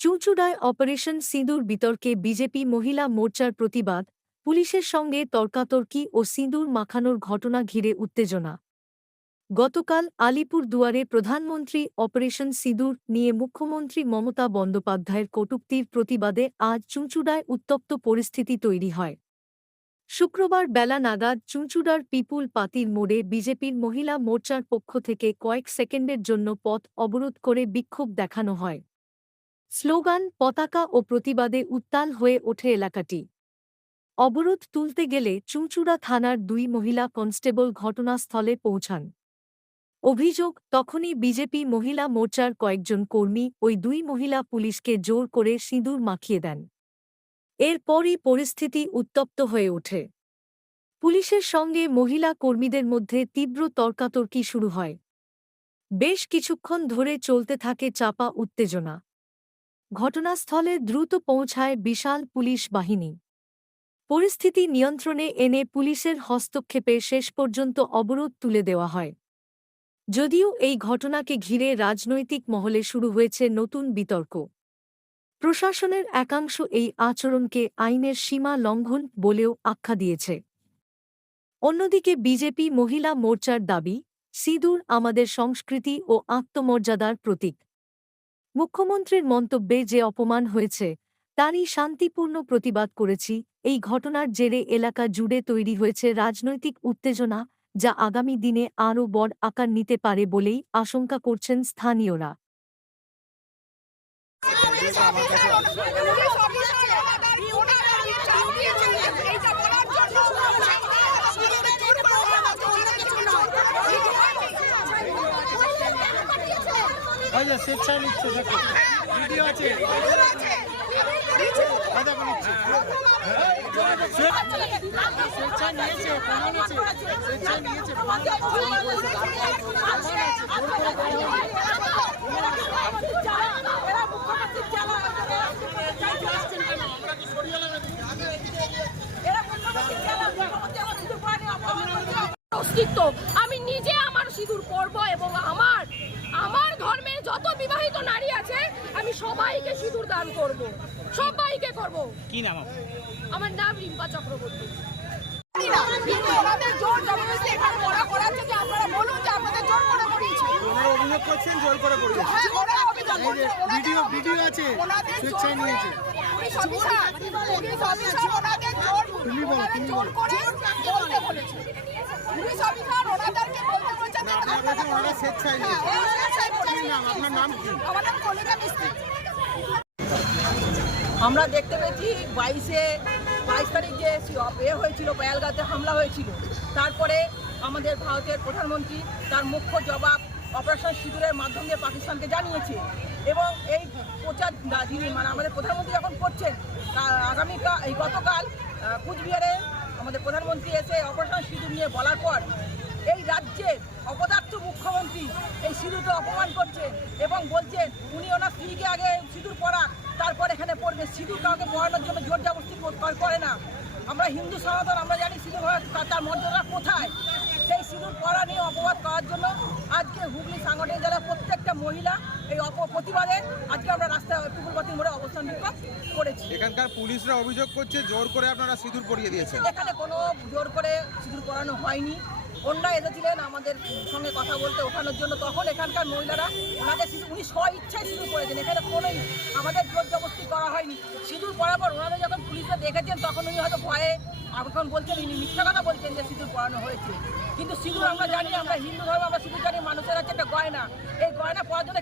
চুঁচুড়ায় operation সিঁদুর বিতর্কে BJP মহিলা মোর্চার প্রতিবাদ, পুলিশের সঙ্গে তর্কাতর্কি ও সিঁদুর মাখানোর ঘটনা ঘিরে উত্তেজনা। গতকাল আলিপুরদুয়ারে প্রধানমন্ত্রী অপারেশন সিঁদুর নিয়ে মুখ্যমন্ত্রী মমতা বন্দ্যোপাধ্যায়ের কটূক্তির প্রতিবাদে আজ চুঁচুড়ায় উত্তপ্ত পরিস্থিতি তৈরি হয়। শুক্রবার বেলা নাগাদ চুঁচুড়ার পিপুল পাতির মোড়ে বিজেপির মহিলা মোর্চার পক্ষ থেকে কয়েক সেকেন্ডের জন্য পথ অবরোধ করে বিক্ষোভ দেখানো হয়। স্লোগান, পতাকা ও প্রতিবাদে উত্তাল হয়ে ওঠে এলাকাটি। অবরোধ তুলতে গেলে চুঁচুড়া থানার 2 মহিলা কনস্টেবল ঘটনাস্থলে পৌঁছান। অভিযোগ, তখনই বিজেপি মহিলা মোর্চার কয়েকজন কর্মী ওই 2 মহিলা পুলিশকে জোর করে সিঁদুর মাখিয়ে দেন। এরপরই পরিস্থিতি উত্তপ্ত হয়ে ওঠে। পুলিশের সঙ্গে মহিলা কর্মীদের মধ্যে তীব্র তর্কাতর্কি শুরু হয়। বেশ কিছুক্ষণ ধরে চলতে থাকে চাপা উত্তেজনা। ঘটনাস্থলে দ্রুত পৌঁছায় বিশাল পুলিশ বাহিনী। পরিস্থিতি নিয়ন্ত্রণে এনে পুলিশের হস্তক্ষেপে শেষ পর্যন্ত অবরোধ তুলে দেওয়া হয়। যদিও এই ঘটনাকে ঘিরে রাজনৈতিক মহলে শুরু হয়েছে নতুন বিতর্ক। প্রশাসনের একাংশ এই আচরণকে আইনের সীমা লঙ্ঘন বলেও আখ্যা দিয়েছে। অন্যদিকে বিজেপি মহিলা মোর্চার দাবি, সিঁদুর আমাদের সংস্কৃতি ও আত্মমর্যাদার প্রতীক। মুখ্যমন্ত্রীর মন্তব্যে যে অপমান হয়েছে তারই শান্তিপূর্ণ প্রতিবাদ করেছি। এই ঘটনার জেরে এলাকা জুড়ে তৈরি হয়েছে রাজনৈতিক উত্তেজনা, যা আগামী দিনে আরও বড় আকার নিতে পারে বলেই আশঙ্কা করছেন স্থানীয়রা। স্বেচ্ছা নিচ্ছে, দেখো ভিডিও আছে, স্বেচ্ছা নিয়েছে, প্রমাণ আছে, স্বেচ্ছা নিয়েছে, আমি নিজে আমার সিঁদুর পরব এবং আমার ধর্মের যত বিবাহিত নারী আছে আমি সবাইকে সিঁদুর দান করব, সবাইকে করব। কি নাম? আমার নাম রিম্পা চক্রবর্তী। অভিযোগ করছেন জোর করে করিয়েছে, ভিডিও আছে, স্বেচ্ছায় নিয়েছে। তুমি বলো, স্বেচ্ছায় নিয়েছে। আপনার নাম কি? আমরা দেখতে পেয়েছি 22 তারিখ যে হয়েছিল, পেহেলগাঁওতে হামলা হয়েছিল, তারপরে আমাদের ভারতের প্রধানমন্ত্রী তার মুখ্য জবাব অপারেশন সিঁদুরের মাধ্যমে পাকিস্তানকে জানিয়েছে। এবং এই প্রচার যিনি আমাদের প্রধানমন্ত্রী যখন করছেন, গতকাল কুচবিহারে আমাদের প্রধানমন্ত্রী এসে অপারেশন সিঁদুর নিয়ে বলার পর এই রাজ্যের অপদার্থ মুখ্যমন্ত্রী এই সিঁদুরকে অপমান করছেন এবং বলছেন উনি ওনার স্ত্রীকে আগে সিঁদুর পরান, তারপর এখানে পড়বে। সিঁদুর কাউকে পরানোর জন্য জোর জবরদস্তি করে না। আমরা হিন্দু সনাতন, আমরা জানি সিঁদুর তার মর্যাদা কোথায়। সেই সিঁদুর পরা নিয়ে অপবাদ করার জন্য আজকে হুগলি সাংগঠনিক জেলার প্রত্যেকটা মহিলা এই প্রতিবাদে আজকে আমরা রাস্তায় পিপুলপতি মোড়ে অবস্থান বিক্ষোভ করেছি। এখানকার পুলিশরা অভিযোগ করছে জোর করে আপনারা সিঁদুর পরিয়ে দিয়েছেন। এখানে কোনো জোর করে সিঁদুর পরানো হয়নি। ওনারা এসেছিলেন আমাদের সঙ্গে কথা বলতে, ওঠানোর জন্য, তখন এখানকার মহিলারা ওনাদের উনি স্ব ইচ্ছায় সিঁদুর পরেছেন। এখানে কোনোই আমাদের জোর জবরদস্তি করা হয়নি। সিঁদুর পরার পর ওনাদের যখন পুলিশরা দেখেছেন তখন উনি হয়তো ভয়ে এখন বলছেন, উনি মিথ্যা কথা বলছেন যে সিঁদুর পরানো হয়েছে। কিন্তু সিঁদুর আমরা জানি, আমরা হিন্দু ধর্ম, আমরা সিঁদুর জানি মানুষের কাছে একটা গয়না। এই গয়না পরার জন্য